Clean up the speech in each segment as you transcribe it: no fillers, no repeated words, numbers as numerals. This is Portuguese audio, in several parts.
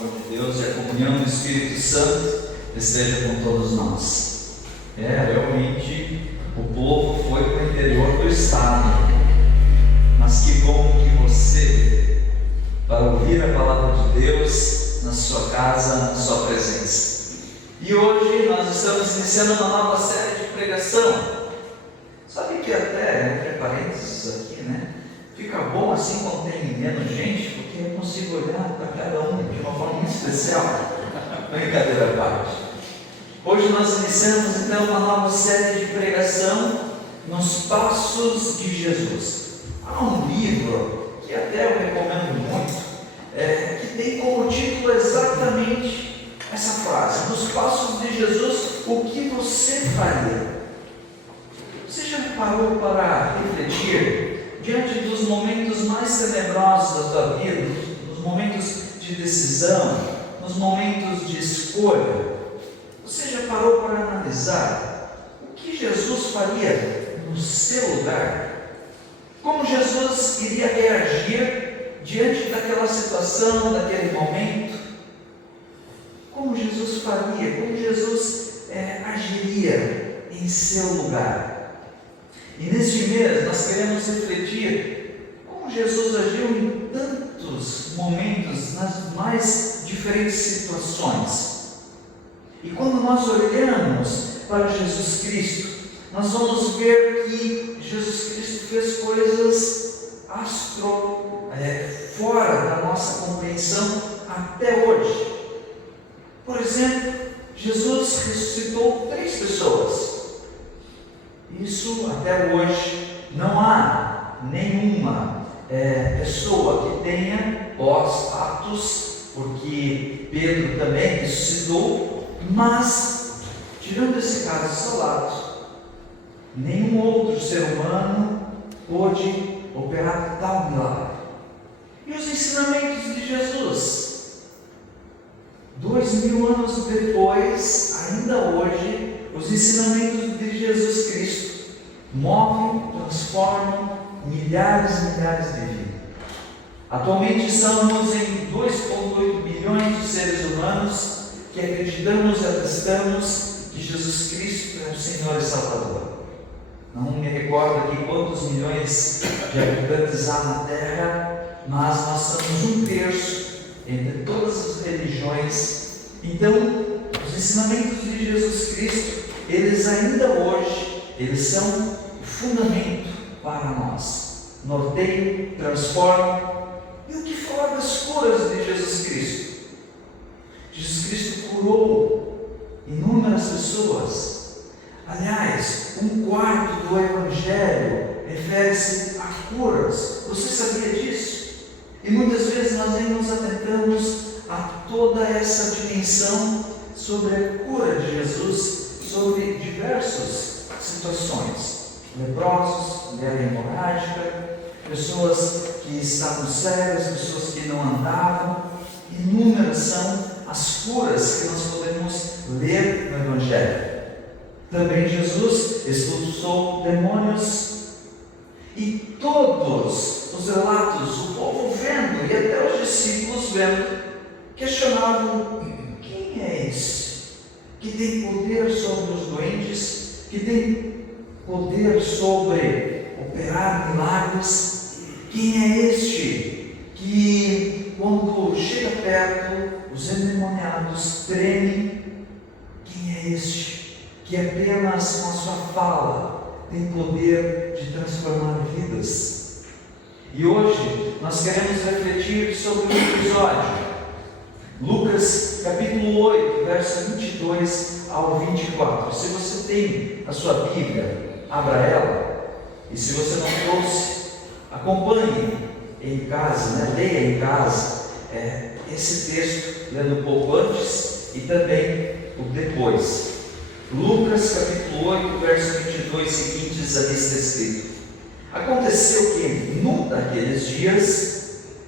amor de Deus e a comunhão do Espírito Santo esteja com todos nós. Realmente o povo foi para o interior do estado, mas que bom que você, para ouvir a palavra de Deus na sua casa, na sua presença. E hoje nós estamos iniciando uma nova série de pregação. Sabe que até, entre parênteses aqui, fica bom assim quando tem menos gente, porque eu consigo olhar para cada um de uma forma muito especial. Brincadeira à parte. Hoje nós iniciamos então uma nova série de pregação nos Passos de Jesus. Há um livro que até eu recomendo muito, que tem como título exatamente essa frase: nos Passos de Jesus, o que você faria? Você já parou para refletir diante dos momentos mais tenebrosos da tua vida, nos momentos de decisão, nos momentos de escolha? Você já parou para analisar o que Jesus faria no seu lugar? Como Jesus iria reagir diante daquela situação, daquele momento? Como Jesus faria? Como Jesus agiria em seu lugar? E neste mês nós queremos refletir como Jesus agiu em tantos momentos, nas mais diferentes situações. E quando nós olhamos para Jesus Cristo, nós vamos ver que Jesus Cristo fez coisas fora da nossa compreensão até hoje. Por exemplo, Jesus ressuscitou 3 pessoas. Isso até hoje não há nenhuma pessoa que tenha pós-Atos, porque Pedro também ressuscitou, mas tirando esse caso isolado, nenhum outro ser humano pôde operar tal milagre. E os ensinamentos de Jesus, 2000 anos depois, ainda hoje, os ensinamentos de Jesus Cristo movem, transformam milhares e milhares de vidas. Atualmente estamos em 2,8 bilhões de seres humanos que acreditamos e atestamos que Jesus Cristo é o Senhor e Salvador. Não me recordo aqui quantos milhões de habitantes há na Terra, mas nós somos 1/3 entre todas as religiões. Então, os ensinamentos de Jesus Cristo, eles ainda hoje, eles são o fundamento para nós. Norteiam, transformam. E o que falar das curas de Jesus Cristo? Jesus Cristo curou inúmeras pessoas. Aliás, 1/4 do Evangelho refere-se a curas. Você sabia disso? E muitas vezes nós nem nos atentamos a toda essa dimensão sobre a cura de Jesus, sobre diversas situações. Leprosos, mulher hemorrágica, pessoas que estavam cegas, pessoas que não andavam. Inúmeras são as curas que nós podemos ler no Evangelho. Também Jesus expulsou demônios. E todos os relatos, o povo vendo, e até os discípulos vendo, questionavam: quem é esse que tem poder sobre os doentes, que tem poder sobre operar milagres? Quem é este que, quando chega perto, os endemoniados tremem? Quem é este que apenas com a sua fala tem poder de transformar vidas? E hoje nós queremos refletir sobre um episódio, Lucas capítulo 8, verso 22 ao 24. Se você tem a sua Bíblia, abra ela, e se você não trouxe, acompanhe em casa, leia em casa esse texto, lendo um pouco antes e também o depois. Lucas capítulo 8, verso 22 seguintes, ali está escrito: aconteceu que, num daqueles dias,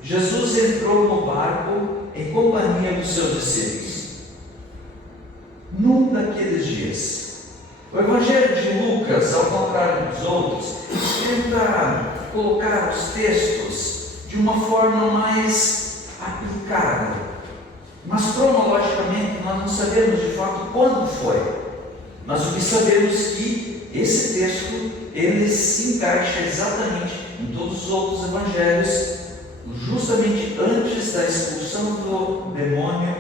Jesus entrou no barco em companhia dos seus discípulos. Num daqueles dias. O Evangelho de Lucas, ao contrário dos outros, tenta colocar os textos de uma forma mais aplicada, nós não sabemos de fato quando foi. Mas o que sabemos é que esse texto, ele se encaixa exatamente em todos os outros evangelhos, justamente antes da expulsão do demônio,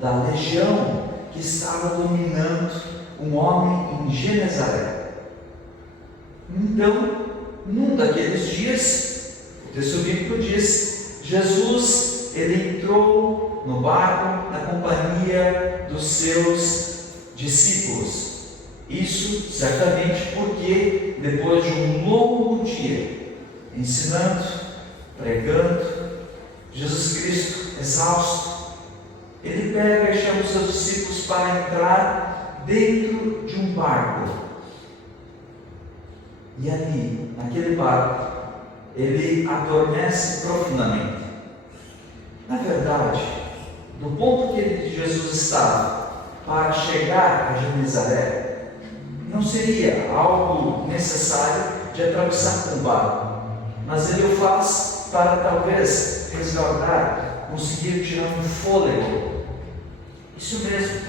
da legião que estava dominando um homem em Genezaré. Então, num daqueles dias, o texto bíblico diz, Jesus, ele entrou no barco na companhia dos seus discípulos. Isso certamente porque depois de um longo dia ensinando, pregando, Jesus Cristo exausto, ele pega e chama os seus discípulos para entrar dentro de um barco. E ali, naquele barco, ele adormece profundamente. Na verdade, do ponto que Jesus estava para chegar a Genezaré, não seria algo necessário de atravessar com o barco, mas ele o faz para talvez resguardar, conseguir tirar um fôlego. Isso mesmo,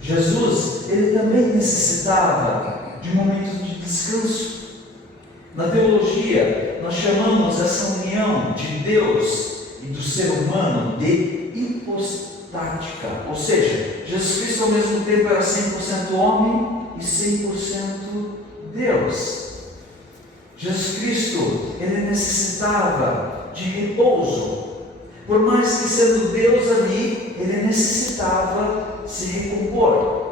Jesus, ele também necessitava de momentos de descanso. Na teologia, nós chamamos essa união de Deus e do ser humano de hipostática, ou seja, Jesus Cristo ao mesmo tempo era 100% homem e 100% Deus. Jesus Cristo, ele necessitava de repouso, por mais que sendo Deus ali, ele necessitava se recompor.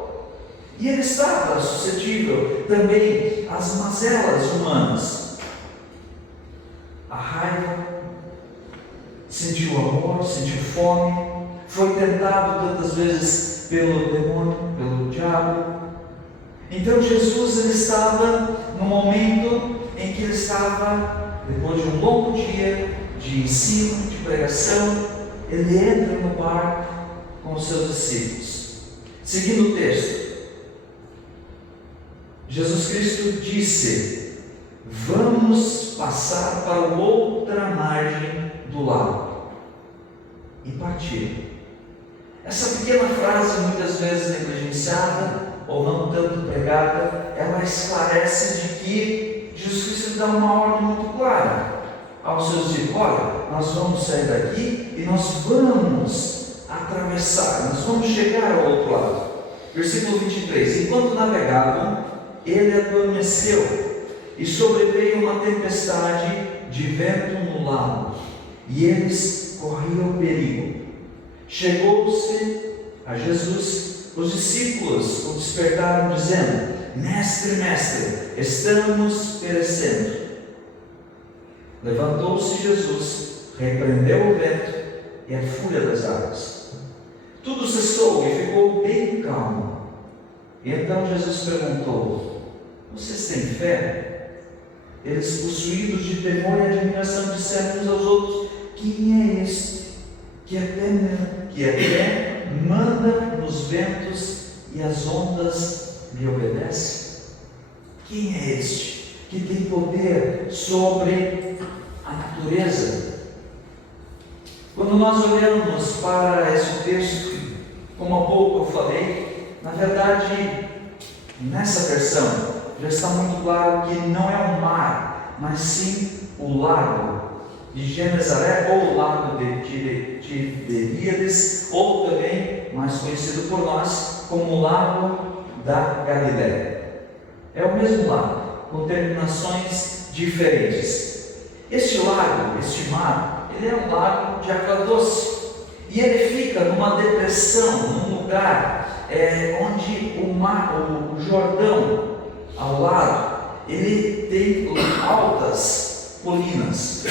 E ele estava suscetível também às mazelas humanas. A raiva, sentiu amor, sentiu fome, foi tentado tantas vezes pelo demônio, pelo diabo. Então Jesus, ele estava no momento em que ele estava, depois de um longo dia de ensino, de pregação, ele entra no barco com os seus discípulos. Seguindo o texto, Jesus Cristo disse: vamos passar para outra margem do lago. E partiram. Essa pequena frase, muitas vezes negligenciada, ou não tanto pregada, ela esclarece de que Jesus Cristo dá uma ordem muito clara aos seus discípulos: olha, nós vamos sair daqui e nós vamos atravessar, nós vamos chegar ao outro lado. Versículo 23: enquanto navegavam, ele adormeceu, e sobreveio uma tempestade de vento no lago, e eles corriam perigo. Chegou-se a Jesus, os discípulos o despertaram, dizendo: mestre, mestre, estamos perecendo. Levantou-se Jesus, repreendeu o vento e a fúria das águas. Tudo cessou e ficou bem calmo. E então Jesus perguntou: vocês têm fé? Eles, possuídos de temor e admiração, disseram uns aos outros: quem é este que até manda nos ventos e as ondas lhe obedecem? Quem é este que tem poder sobre a natureza? Quando nós olhamos para esse texto, como há pouco eu falei, na verdade, nessa versão, já está muito claro que não é o mar, mas sim o lago de Genezaré, ou o lago de Tiberíades, ou também mais conhecido por nós como o lago da Galileia. É o mesmo lago, com terminações diferentes. Este lago, este mar, ele é um lago de água doce, e ele fica numa depressão, num lugar onde o Jordão, ao lado, ele tem altas colinas.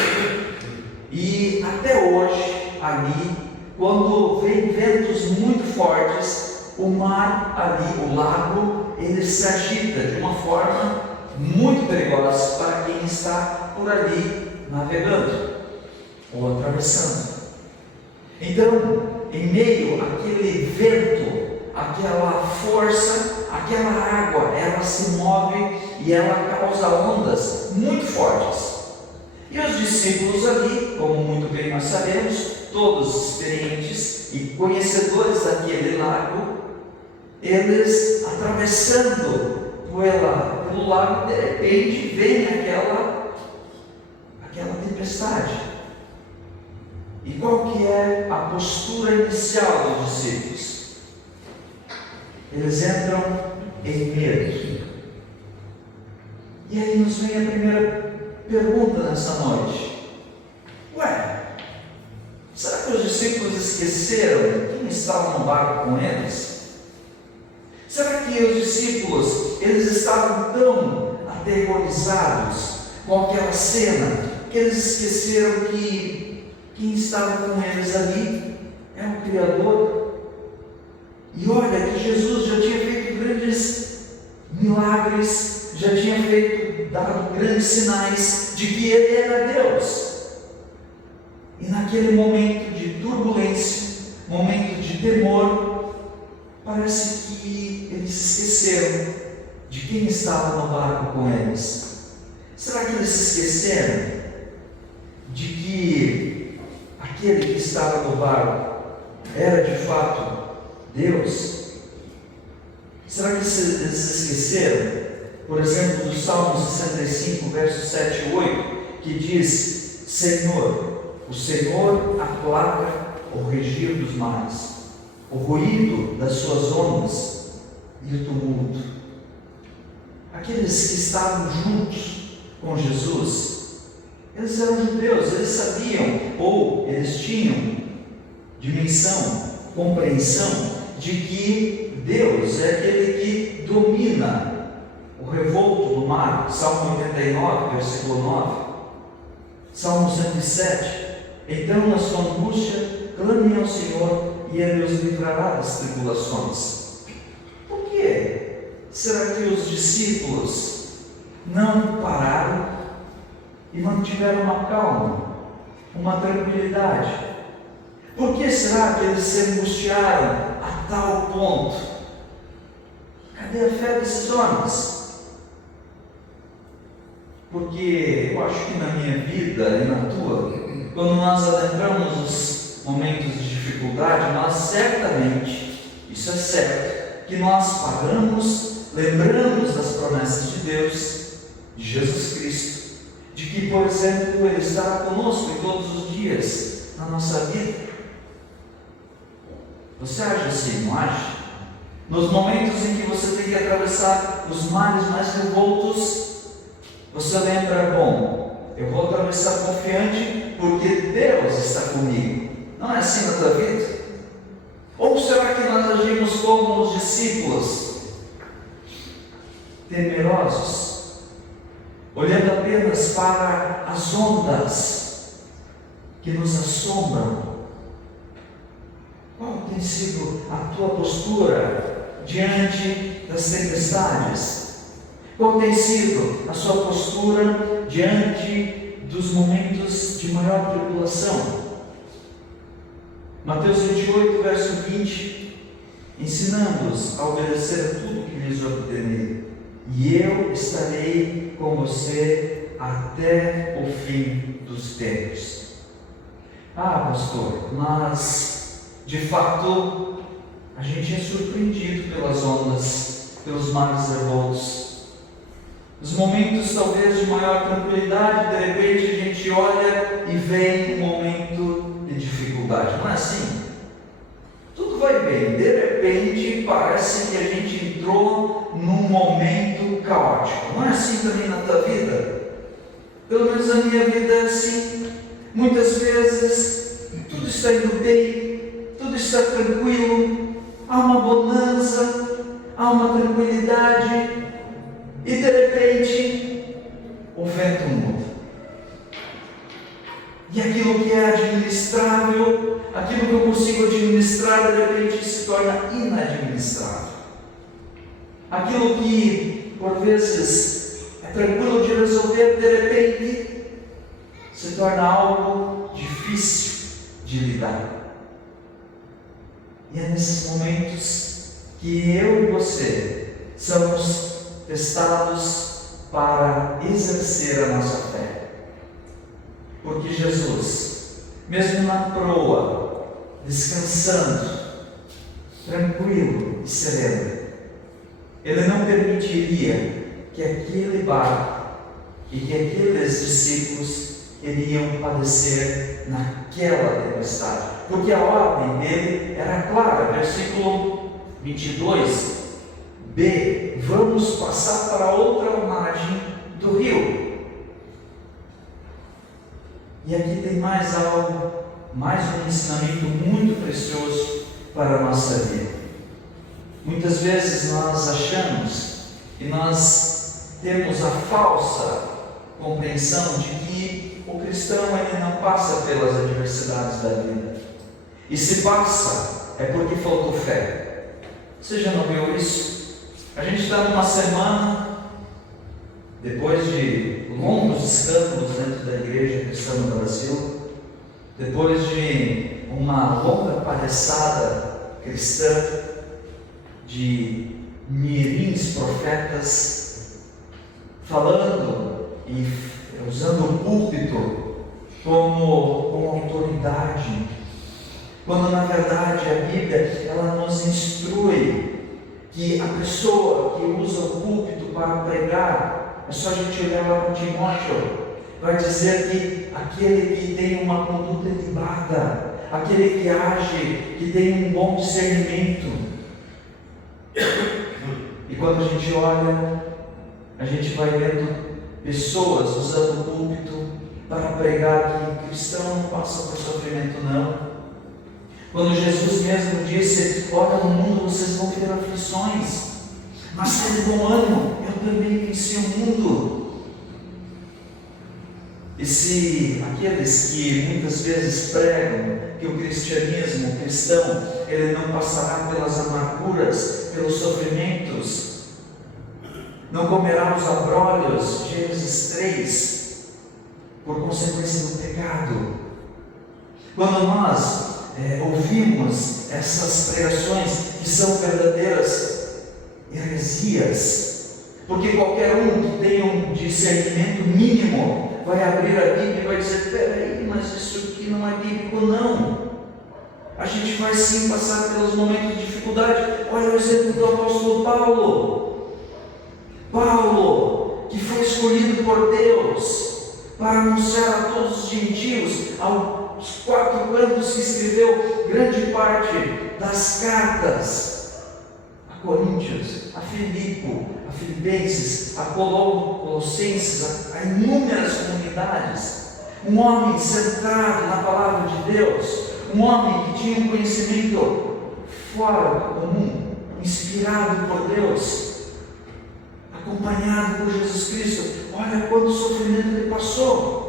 E até hoje, ali, quando vem ventos muito fortes, o mar ali, o lago, ele se agita de uma forma muito perigosa para quem está por ali navegando ou atravessando. Então, em meio àquele vento, aquela força, aquela água, ela se move e ela causa ondas muito fortes. E os discípulos ali, como muito bem nós sabemos, todos experientes e conhecedores daquele lago, eles atravessando pelo lago, de repente vem aquela tempestade. E qual que é a postura inicial dos discípulos? Eles entram em medo. E aí nos vem a primeira pergunta nessa noite. Ué, será que os discípulos esqueceram quem estava no barco com eles? Será que os discípulos, eles estavam tão aterrorizados com aquela cena, que eles esqueceram que quem estava com eles ali é o Criador? E olha que Jesus já tinha feito grandes milagres, já tinha dado grandes sinais de que Ele era Deus. E naquele momento de turbulência, momento de temor, parece que eles se esqueceram de quem estava no barco com eles. Será que eles se esqueceram de que aquele que estava no barco era de fato Deus? Será que eles se esqueceram, por exemplo, do Salmo 65, versos 7 e 8, que diz: Senhor, o Senhor aplaca o rugir dos mares, o ruído das suas ondas e o tumulto. Aqueles que estavam juntos com Jesus, eles eram judeus, eles sabiam, ou eles tinham dimensão, compreensão de que Deus é aquele que domina o revolto do mar. Salmo 89, versículo 9. Salmo 107. Então, na sua angústia, clamem ao Senhor e Ele os livrará das tribulações. Por quê? Será que os discípulos não pararam e mantiveram uma calma, uma tranquilidade? Por que será que eles se angustiaram a tal ponto? Cadê a fé desses homens? Porque eu acho que na minha vida e na tua, quando nós adentramos os momentos de dificuldade, nós certamente, isso é certo, que nós paramos, lembramos das promessas de Deus, de Jesus Cristo, de que, por exemplo, Ele estará conosco em todos os dias na nossa vida. Você age assim, não age? Nos momentos em que você tem que atravessar os mares mais revoltos, você lembra: bom, eu vou atravessar confiante porque Deus está comigo. Não é assim na tua vida? Ou será que nós agimos como os discípulos, temerosos, olhando apenas para as ondas que nos assombram? Qual tem sido a tua postura diante das tempestades? Qual tem sido a sua postura diante dos momentos de maior tribulação? Mateus 28, verso 20, ensinando-os a obedecer a tudo que lhes ordenei, e eu estarei com você até o fim dos tempos. Ah, pastor, mas de fato a gente é surpreendido pelas ondas, pelos mares revoltos. Nos momentos talvez de maior tranquilidade, de repente a gente olha e vem um momento de dificuldade. Não é assim? Tudo vai bem, de repente parece que a gente entrou num momento caótico. Não é assim também na tua vida? Pelo menos na minha vida é assim. Muitas vezes tudo está indo bem, tudo está tranquilo, há uma bonança, há uma tranquilidade. E de repente, o vento muda. E aquilo que é administrável, aquilo que eu consigo administrar, de repente se torna inadministrável. Aquilo que, por vezes, é tranquilo de resolver, de repente, se torna algo difícil de lidar. E é nesses momentos que eu e você somos testados para exercer a nossa fé. Porque Jesus, mesmo na proa, descansando, tranquilo e sereno. Ele não permitiria que aquele barco e que aqueles discípulos iriam padecer naquela tempestade, porque a ordem dele era clara. Versículo 22b: vamos passar para outra margem do rio. E aqui tem mais algo, mais um ensinamento muito precioso para a nossa vida. Muitas vezes nós achamos e nós temos a falsa compreensão de que o cristão ele não passa pelas adversidades da vida. E se passa, é porque faltou fé. Você já não viu isso? A gente está numa semana, depois de longos escândalos dentro da igreja cristã no Brasil, depois de uma longa palhaçada cristã, de mirins profetas, falando e usando o púlpito como autoridade, quando na verdade a Bíblia ela nos instrui que a pessoa que usa o púlpito para pregar, é só a gente olhar lá para Timóteo, vai dizer que aquele que tem uma conduta equilibrada, aquele que age, que tem um bom discernimento. E quando a gente olha, a gente vai vendo pessoas usando o púlpito para pregar que o cristão não passa por sofrimento não. Quando Jesus mesmo disse: olha, no mundo vocês vão ter aflições, mas tenham bom ânimo, eu também venci o mundo. E se aqueles que muitas vezes pregam que o cristianismo, o cristão, ele não passará pelas amarguras, pelos sofrimentos, não comerá os abrolhos, Gênesis 3, por consequência do pecado. Quando nós ouvimos essas pregações que são verdadeiras heresias, porque qualquer um que tenha um discernimento mínimo vai abrir a Bíblia e vai dizer: peraí, mas isso aqui não é bíblico não. A gente vai sim passar pelos momentos de dificuldade. Olha o exemplo do apóstolo Paulo, que foi escolhido por Deus para anunciar a todos os gentios, aos 4 cantos que escreveu grande parte das cartas a Coríntios, a Filipe, a Filipenses, a Colossenses, a inúmeras comunidades. Um homem centrado na palavra de Deus, um homem que tinha um conhecimento fora do comum, inspirado por Deus, acompanhado por Jesus Cristo. Olha quanto sofrimento ele passou.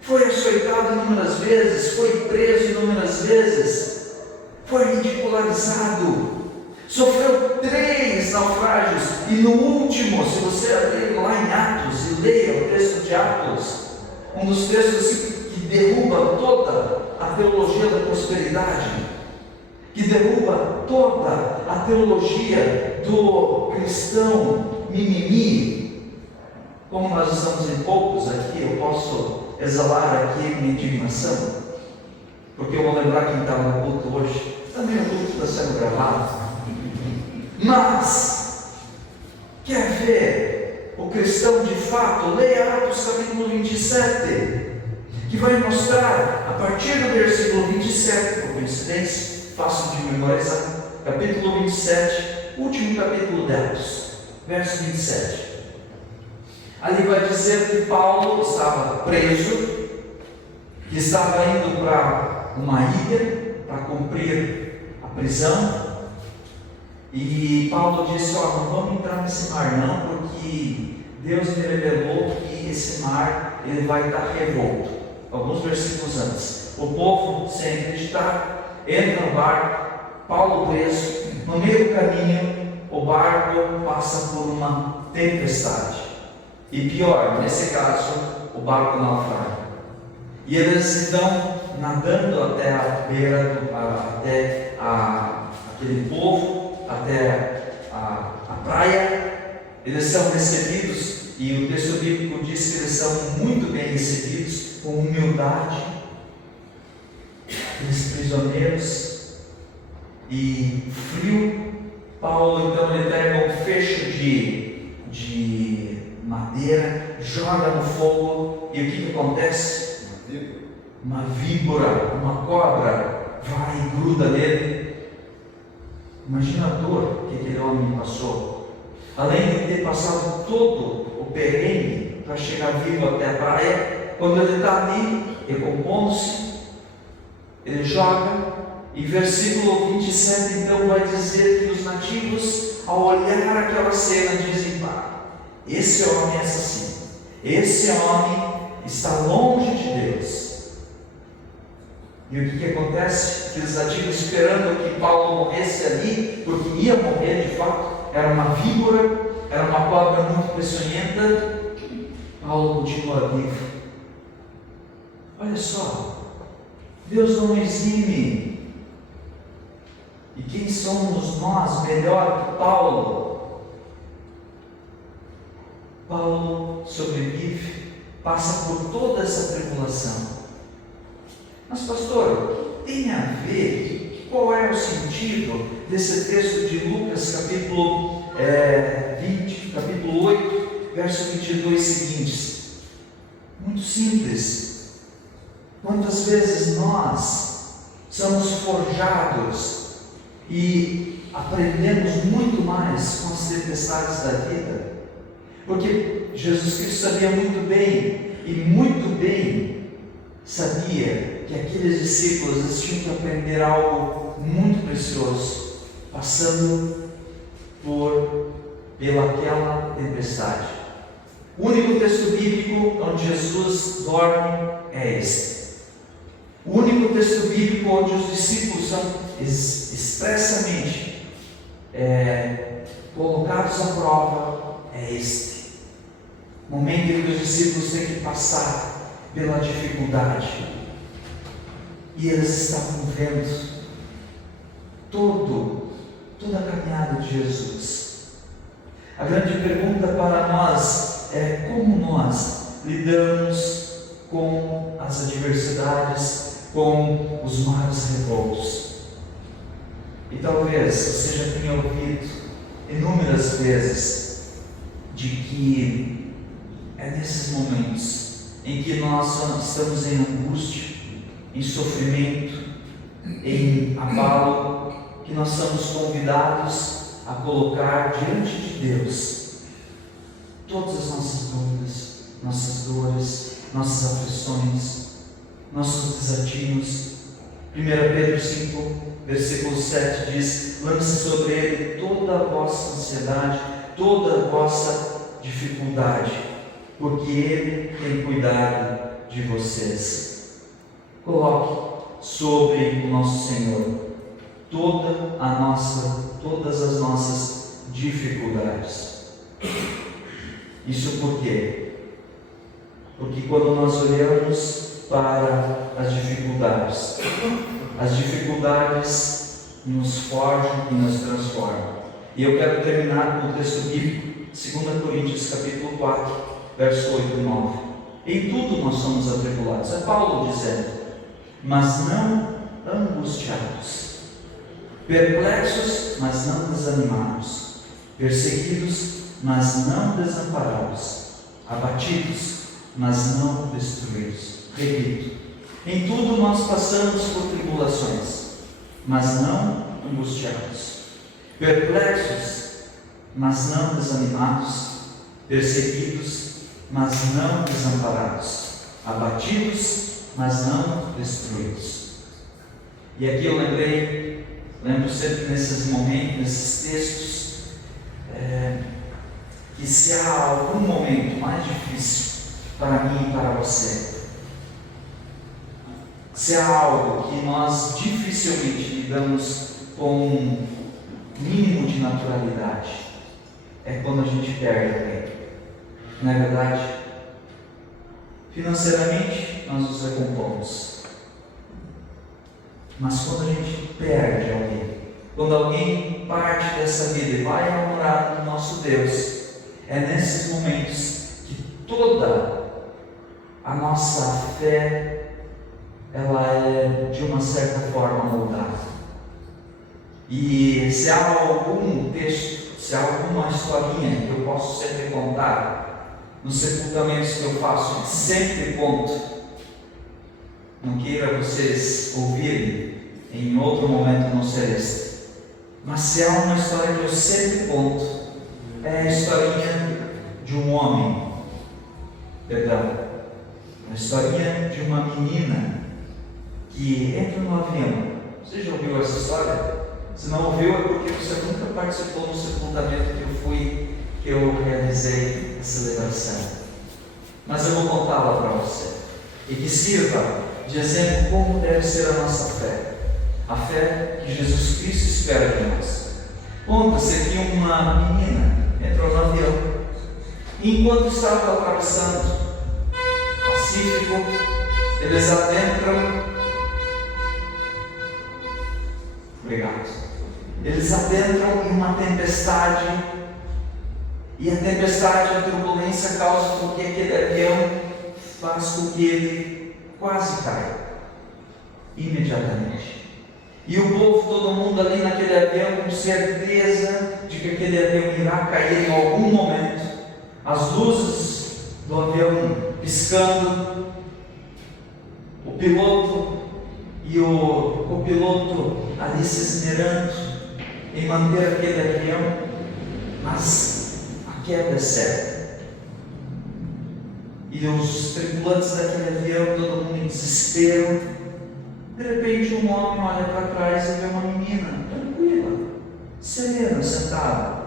Foi açoitado inúmeras vezes, foi preso inúmeras vezes, foi ridicularizado, sofreu 3 naufrágios, e no último, se você abrir lá em Atos e leia o texto de Atos, um dos textos que derruba toda a teologia da prosperidade, que derruba toda a teologia do cristão mimimi. Como nós estamos em poucos aqui, eu posso exalar aqui minha indignação, porque eu vou lembrar quem estava no culto hoje. Também o culto está sendo gravado. Mas, quer ver o cristão de fato? Leia Atos capítulo 27, que vai mostrar, a partir do versículo 27, por coincidência, fácil de memorizar, capítulo 27, último capítulo de Atos, verso 27. Ali vai dizer que Paulo estava preso, que estava indo para uma ilha para cumprir a prisão. E Paulo disse: ó, não vamos entrar nesse mar não, porque Deus me revelou que esse mar ele vai estar revolto. Alguns versículos antes, o povo, sem acreditar, entra no barco, Paulo preso. No meio do caminho, o barco passa por uma tempestade, e pior, nesse caso, o barco naufraga. E eles estão nadando até a beira, até aquele povo, até a praia. Eles são recebidos, e o texto bíblico diz que eles são muito bem recebidos, com humildade. Eles prisioneiros e frio. Paulo então ele pega um fecho de madeira, joga no fogo, e o que acontece? Uma víbora, uma cobra vai e gruda nele. Imagina a dor que aquele homem passou, além de ter passado todo o perrengue para chegar vivo até a praia. Quando ele está ali recompondo-se, ele joga, e versículo 27 então vai dizer que os nativos, ao olhar aquela cena, dizem: pá, esse homem é assassino, esse homem está longe de Deus. E o que acontece? Aqueles nativos, esperando que Paulo morresse ali, porque ia morrer de fato, era uma víbora, era uma cobra muito peçonhenta. Paulo continua vivo. Olha só, Deus não exime. E quem somos nós melhor que Paulo? Paulo sobrevive, passa por toda essa tribulação. Mas pastor, o que tem a ver? Qual é o sentido desse texto de Lucas, capítulo 20, capítulo 8, verso 22 seguintes? Muito simples. Quantas vezes nós somos forjados e aprendemos muito mais com as tempestades da vida? Porque Jesus Cristo sabia muito bem, e muito bem sabia que aqueles discípulos eles tinham que aprender algo muito precioso, passando pelaquela tempestade. O único texto bíblico onde Jesus dorme é este. O único texto bíblico onde os discípulos são expressamente colocados à prova é este. O momento em que os discípulos têm que passar pela dificuldade. E eles estavam vendo toda a caminhada de Jesus. A grande pergunta para nós é como nós lidamos com as adversidades, com os mares revoltos. E talvez você já tenha ouvido inúmeras vezes de que é nesses momentos em que nós estamos em angústia, em sofrimento, em abalo, que nós somos convidados a colocar diante de Deus todas as nossas dúvidas, nossas dores, nossas aflições, nossos desativos. 1 Pedro 5, versículo 7 diz: lance sobre ele toda a vossa ansiedade, toda a vossa dificuldade, porque ele tem cuidado de vocês. Coloque sobre o nosso Senhor todas as nossas dificuldades. Isso por quê? Porque quando nós olhamos para as dificuldades nos forjam e nos transformam. E eu quero terminar com o texto bíblico, 2 Coríntios capítulo 4, verso 8 e 9. Em tudo nós somos atribulados. É Paulo dizendo: mas não angustiados, perplexos, mas não desanimados, perseguidos, mas não desamparados, abatidos, mas não destruídos. Repito: em tudo nós passamos por tribulações, mas não angustiados, perplexos, mas não desanimados, perseguidos, mas não desamparados, abatidos, mas não destruídos. E aqui eu lembro sempre nesses momentos, nesses textos, que se há algum momento mais difícil para mim e para você, se há algo que nós dificilmente lidamos com um mínimo de naturalidade, é quando a gente perde alguém. Não é verdade? Financeiramente, nós nos recompomos. Mas quando a gente perde alguém, quando alguém parte dessa vida e vai ao morar do nosso Deus, é nesses momentos que toda a nossa fé ela é de uma certa forma moldada. E se há algum texto, se há alguma historinha que eu posso sempre contar nos sepultamentos que eu faço, sempre conto. Não queira vocês ouvirem em outro momento não ser este. Mas se há uma história que eu sempre conto, é a historinha de um homem, a historinha de uma menina que entra no avião. Você já ouviu essa história? Se não ouviu é porque você nunca participou no sepultamento que eu realizei a celebração. Mas eu vou contá-la para você, e que sirva de exemplo como deve ser a nossa fé, a fé que Jesus Cristo espera de nós. Conta-se que uma menina entrou no avião, e enquanto estava atravessando o Pacífico, eles adentram. Eles adentram em uma tempestade, e a tempestade, a turbulência causa com que aquele avião faz com que ele quase caia, imediatamente. E o povo, todo mundo ali naquele avião, com certeza de que aquele avião irá cair em algum momento, as luzes do avião piscando, o piloto e o copiloto ali se esmerando em manter aquele avião, mas a queda é certa. E os tripulantes daquele avião, todo mundo em desespero. De repente um homem olha para trás e vê uma menina tranquila, serena, sentada,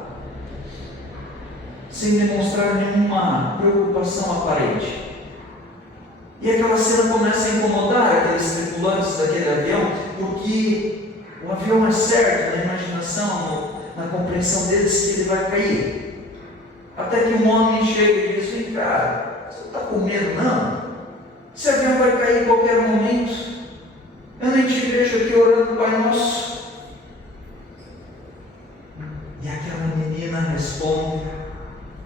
sem demonstrar nenhuma preocupação aparente. E aquela cena começa a incomodar aqueles tripulantes daquele avião, porque o avião é certo, na imaginação, na compreensão deles, que ele vai cair. Até que um homem chega e diz: vem cá, você não está com medo não? Esse avião vai cair em qualquer momento. Eu nem te vejo aqui orando o Pai Nosso. E aquela menina responde: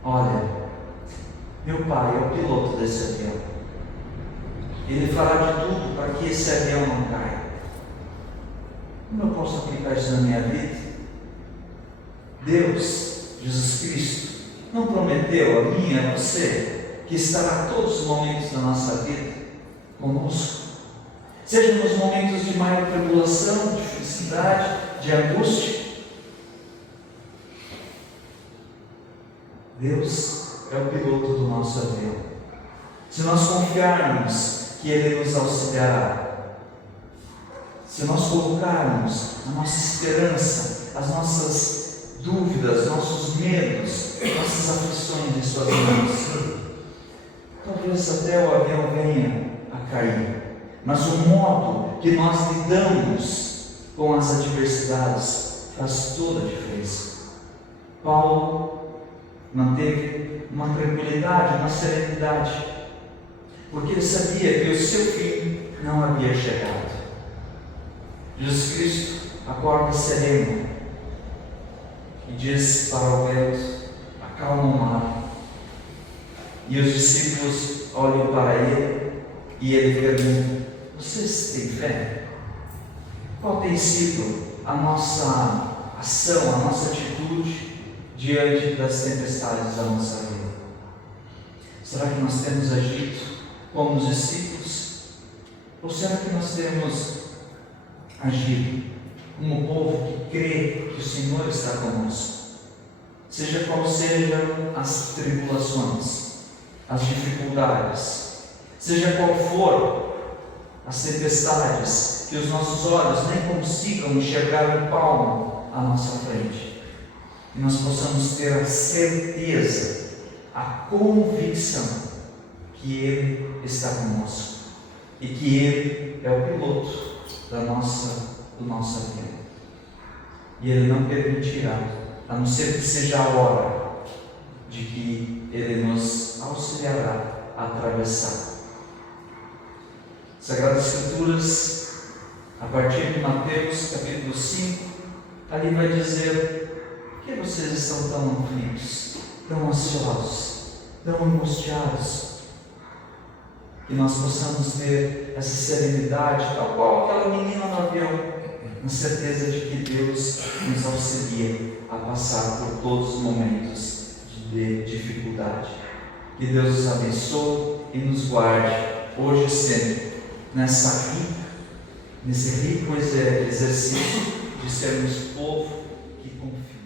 olha, meu pai é o piloto desse avião. Ele fará de tudo para que esse avião não caia. Como eu posso aplicar isso na minha vida? Deus, Jesus Cristo, não prometeu a mim e a você que estará todos os momentos da nossa vida conosco? Seja nos momentos de maior tribulação, de felicidade, de angústia. Deus é o piloto do nosso avião. Se nós confiarmos que Ele nos auxiliará, se nós colocarmos a nossa esperança, as nossas dúvidas, nossos medos, nossas aflições em suas mãos, talvez até o avião venha a cair, mas o modo que nós lidamos com as adversidades faz toda a diferença. Paulo manteve uma tranquilidade, uma serenidade, porque ele sabia que o seu fim não havia chegado. Jesus Cristo acorda sereno e diz para o vento: acalma o mar. E os discípulos olham para ele e ele pergunta: vocês têm fé? Qual tem sido a nossa ação, a nossa atitude diante das tempestades da nossa vida? Será que nós temos agido como os discípulos? Ou será que nós temos agido como o povo que crê que o Senhor está conosco? Seja qual sejam as tribulações, as dificuldades, seja qual for as tempestades, que os nossos olhos nem consigam enxergar um palmo à nossa frente, que nós possamos ter a certeza, a convicção que Ele está conosco e que Ele é o piloto do nosso avião. E Ele não permitirá, a não ser que seja a hora de que Ele nos auxiliará a atravessar. Sagradas Escrituras, a partir de Mateus capítulo 5, ali vai dizer: por que vocês estão tão aflitos, tão ansiosos, tão angustiados? que nós possamos ter essa serenidade, tal qual aquela menina no avião, na certeza de que Deus nos auxilia a passar por todos os momentos de dificuldade. Que Deus nos abençoe e nos guarde, hoje e sempre, nesse rico exercício de sermos povo que confia.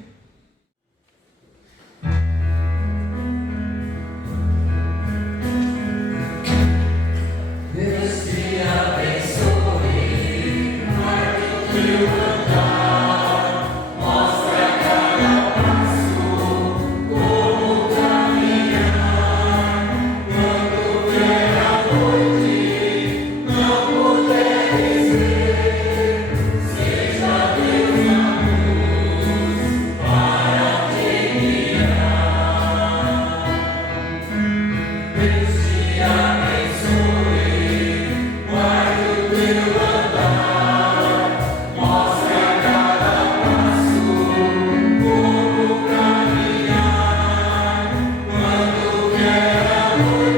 Amor.